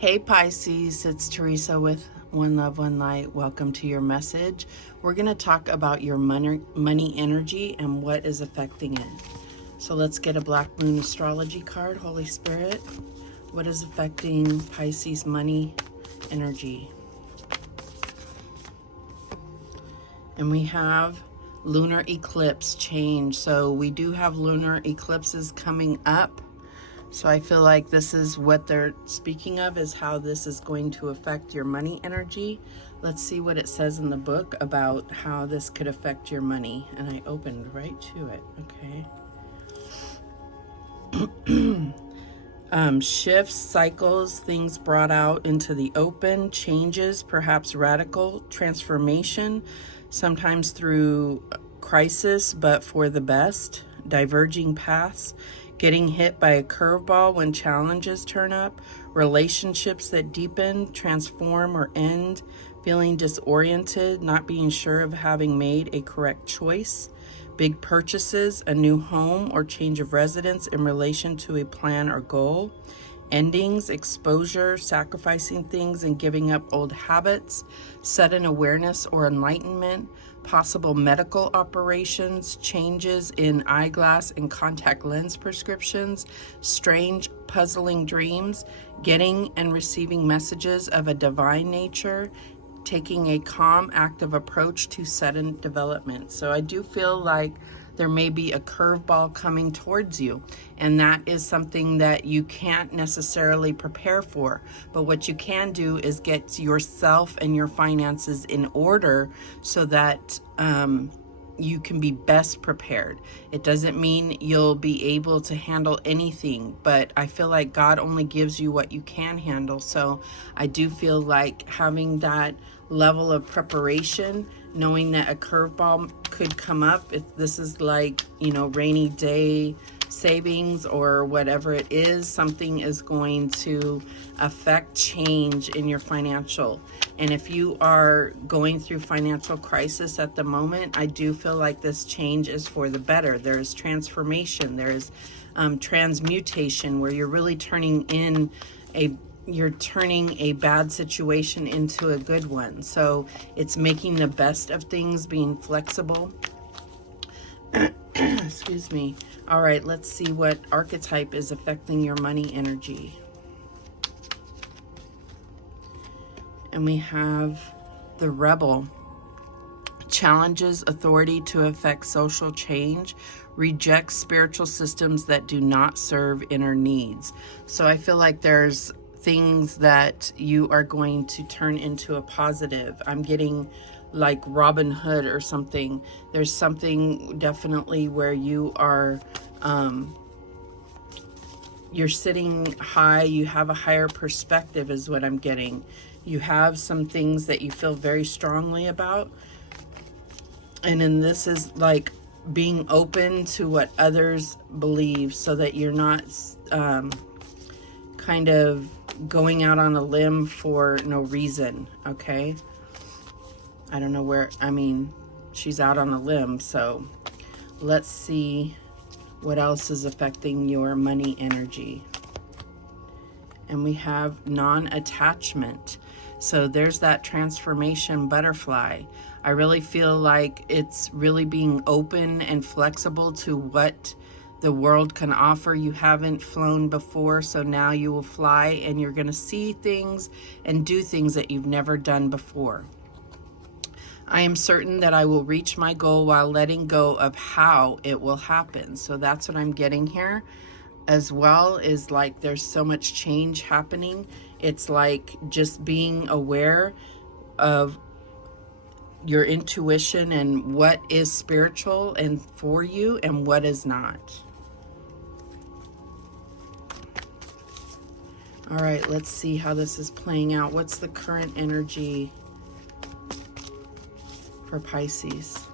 Hey Pisces, it's Teresa with One Love, One Light. Welcome to your message. We're going to talk about your money energy and what is affecting it. So let's get a Black Moon Astrology card. Holy Spirit, what is affecting Pisces money energy? And we have lunar eclipse change. So we do have lunar eclipses coming up. So I feel like this is what they're speaking of, is how this is going to affect your money energy. Let's see what it says in the book about how this could affect your money. And I opened right to it. Okay. Shifts, cycles, things brought out into the open, changes, perhaps radical transformation, sometimes through crisis, but for the best, diverging paths, getting hit by a curveball when challenges turn up, relationships that deepen, transform, or end, feeling disoriented, not being sure of having made a correct choice, big purchases, a new home or change of residence in relation to a plan or goal, endings, exposure, sacrificing things and giving up old habits, sudden awareness or enlightenment, possible medical operations, changes in eyeglass and contact lens prescriptions, strange, puzzling dreams, getting and receiving messages of a divine nature, taking a calm, active approach to sudden development. So I do feel like there may be a curveball coming towards you, and that is something that you can't necessarily prepare for. But what you can do is get yourself and your finances in order so that you can be best prepared. It doesn't mean you'll be able to handle anything, but I feel like God only gives you what you can handle. So I do feel like having that level of preparation, knowing that a curveball could come up, if this is like, you know, rainy day savings or whatever it is, something is going to affect change in your financial. And if you are going through financial crisis at the moment, I do feel like this change is for the better. There is transformation, there is transmutation, where you're really turning a bad situation into a good one. So it's making the best of things, being flexible. Excuse me. All right, let's see what archetype is affecting your money energy. And we have the Rebel. Challenges authority to affect social change, rejects spiritual systems that do not serve inner needs. So I feel like there's things that you are going to turn into a positive. I'm getting like Robin Hood or something. There's something definitely where you are you're sitting high, you have a higher perspective is what I'm getting. You have some things that you feel very strongly about. And then this is like being open to what others believe, so that you're not kind of going out on a limb for no reason, okay? I don't know where, I mean, she's out on a limb, so let's see what else is affecting your money energy. And we have non-attachment. So there's that transformation butterfly. I really feel like it's really being open and flexible to what the world can offer. You haven't flown before, so now you will fly, and you're going to see things and do things that you've never done before. I am certain that I will reach my goal while letting go of how it will happen. So that's what I'm getting here as well, is like there's so much change happening. It's like just being aware of your intuition and what is spiritual and for you and what is not. All right, let's see how this is playing out. What's the current energy for Pisces?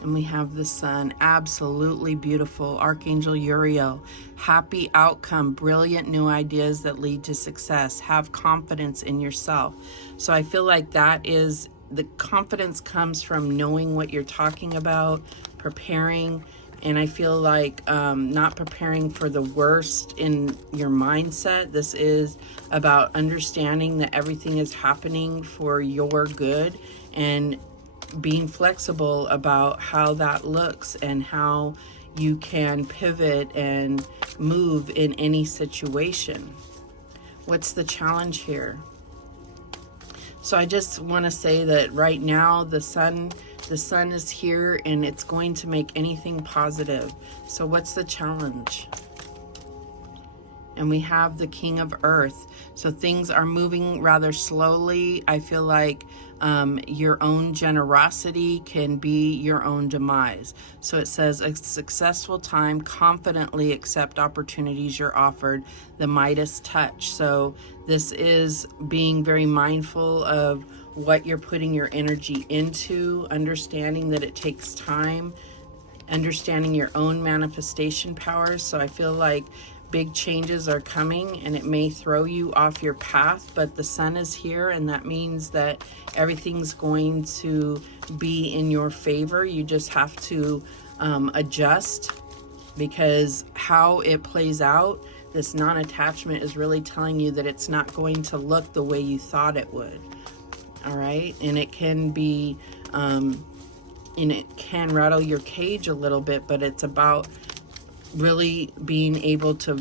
And we have the Sun, absolutely beautiful. Archangel Uriel, happy outcome, brilliant new ideas that lead to success. Have confidence in yourself. So I feel like that is, the confidence comes from knowing what you're talking about, preparing, And I feel like not preparing for the worst in your mindset. This is about understanding that everything is happening for your good and being flexible about how that looks and how you can pivot and move in any situation. What's the challenge here? So I just want to say that right now the sun is here and it's going to make anything positive. So what's the challenge? And we have the King of Earth. So things are moving rather slowly. I feel like your own generosity can be your own demise. So it says, a successful time, confidently accept opportunities you're offered, the Midas touch. So this is being very mindful of what you're putting your energy into, understanding that it takes time, understanding your own manifestation powers. So I feel like big changes are coming and it may throw you off your path, but the sun is here and that means that everything's going to be in your favor. You just have to adjust, because how it plays out, this non-attachment is really telling you that it's not going to look the way you thought it would. All right, and it can be and it can rattle your cage a little bit, but it's about really being able to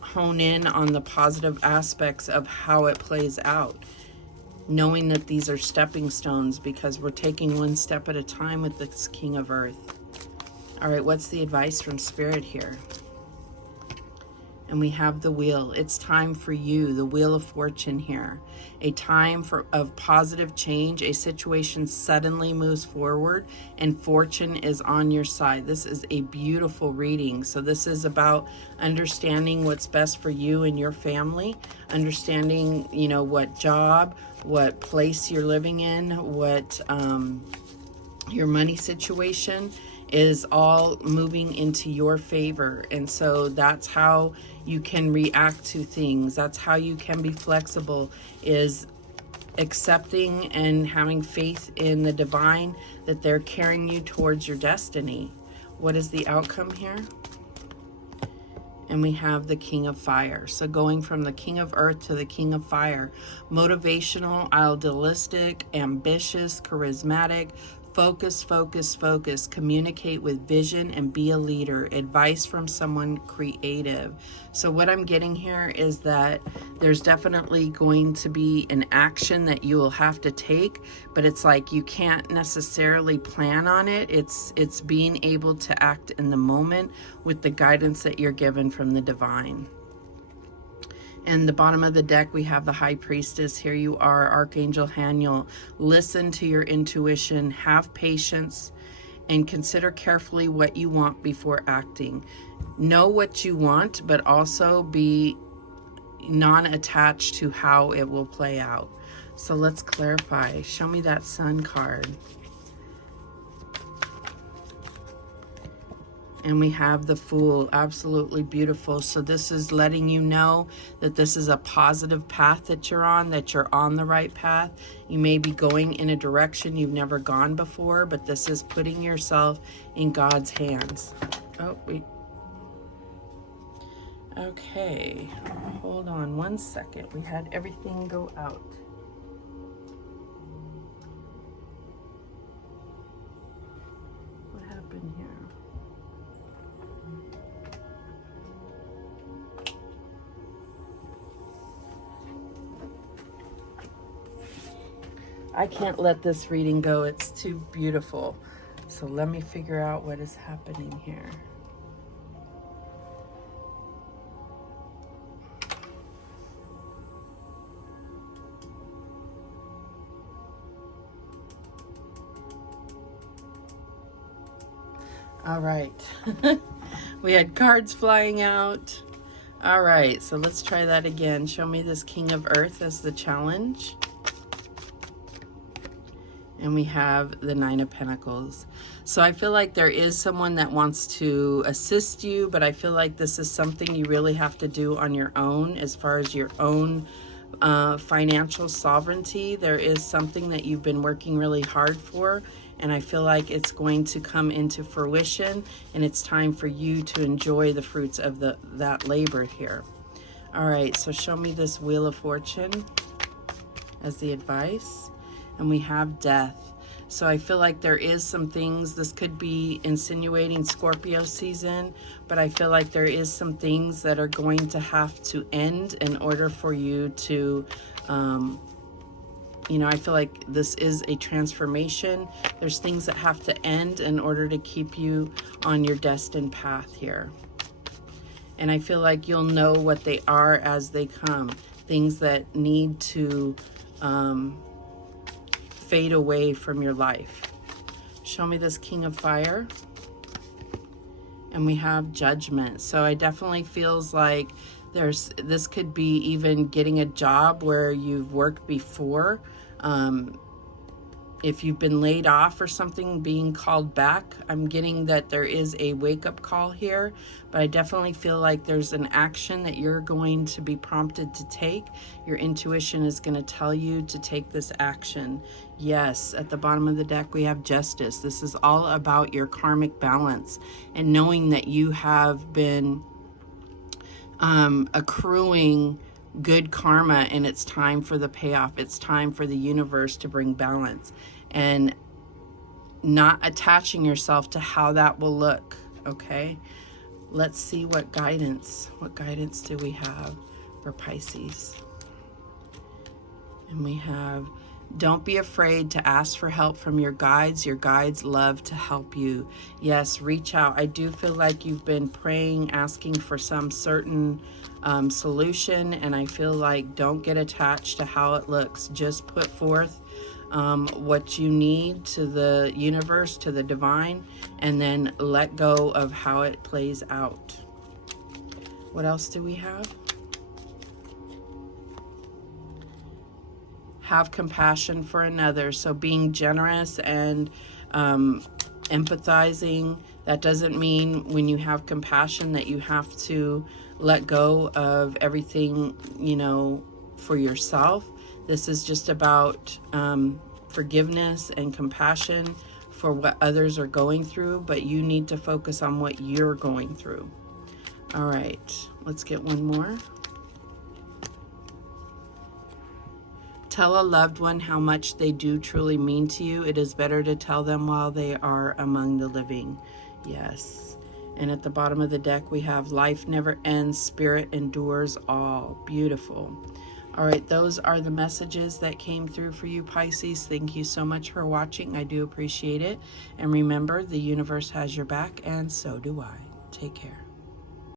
hone in on the positive aspects of how it plays out, knowing that these are stepping stones, because we're taking one step at a time with this King of Earth. All right, what's the advice from Spirit here? And we have the wheel. It's time for you, the Wheel of Fortune here. A time of positive change. A situation suddenly moves forward and fortune is on your side. This is a beautiful reading. So this is about understanding what's best for you and your family, understanding, you know, what job, what place you're living in, what your money situation is all moving into your favor. And so that's how you can react to things. That's how you can be flexible, is accepting and having faith in the divine, that they're carrying you towards your destiny. What is the outcome here? And we have the King of Fire. So going from the King of Earth to the King of Fire. Motivational, idealistic, ambitious, charismatic, focus, focus, focus. Communicate with vision and be a leader. Advice from someone creative. So what I'm getting here is that there's definitely going to be an action that you will have to take, but it's like you can't necessarily plan on it. It's being able to act in the moment with the guidance that you're given from the divine. And the bottom of the deck, we have the High Priestess. Here you are, Archangel Haniel. Listen to your intuition, have patience, and consider carefully what you want before acting. Know what you want, but also be non-attached to how it will play out. So let's clarify. Show me that Sun card. And we have the Fool. Absolutely beautiful. So this is letting you know that this is a positive path that you're on the right path. You may be going in a direction you've never gone before, but this is putting yourself in God's hands. Oh, wait. Okay, hold on one second. We had everything go out. What happened here? I can't let this reading go. It's too beautiful. So let me figure out what is happening here. All right. We had cards flying out. All right, so let's try that again. Show me this King of Earth as the challenge. And we have the Nine of Pentacles. So I feel like there is someone that wants to assist you, but I feel like this is something you really have to do on your own as far as your own financial sovereignty. There is something that you've been working really hard for, and I feel like it's going to come into fruition, and it's time for you to enjoy the fruits of that labor here. All right, so show me this Wheel of Fortune as the advice. And we have Death. So I feel like there is some things, this could be insinuating Scorpio season, but I feel like there is some things that are going to have to end in order for you to, you know, I feel like this is a transformation. There's things that have to end in order to keep you on your destined path here. And I feel like you'll know what they are as they come. Things that need to fade away from your life. Show me this King of Fire. And we have Judgment. So I definitely feels like this could be even getting a job where you've worked before. If you've been laid off or something, being called back, I'm getting that there is a wake-up call here, but I definitely feel like there's an action that you're going to be prompted to take. Your intuition is going to tell you to take this action. Yes, at the bottom of the deck, we have Justice. This is all about your karmic balance and knowing that you have been accruing good karma, and it's time for the payoff. It's time for the universe to bring balance, and not attaching yourself to how that will look. Okay, let's see what guidance do we have for Pisces. And we have, don't be afraid to ask for help from your guides. Your guides love to help you. Yes, reach out. I do feel like you've been praying, asking for some certain solution, and I feel like don't get attached to how it looks. Just put forth what you need to the universe, to the divine, and then let go of how it plays out. What else do we have? Have compassion for another. So being generous and empathizing. That doesn't mean when you have compassion that you have to let go of everything, you know, for yourself. This is just about forgiveness and compassion for what others are going through, but you need to focus on what you're going through. All right, let's get one more. Tell a loved one how much they do truly mean to you. It is better to tell them while they are among the living. Yes. And at the bottom of the deck, we have life never ends, spirit endures all. Beautiful. All right, those are the messages that came through for you, Pisces. Thank you so much for watching. I do appreciate it. And remember, the universe has your back, and so do I. Take care.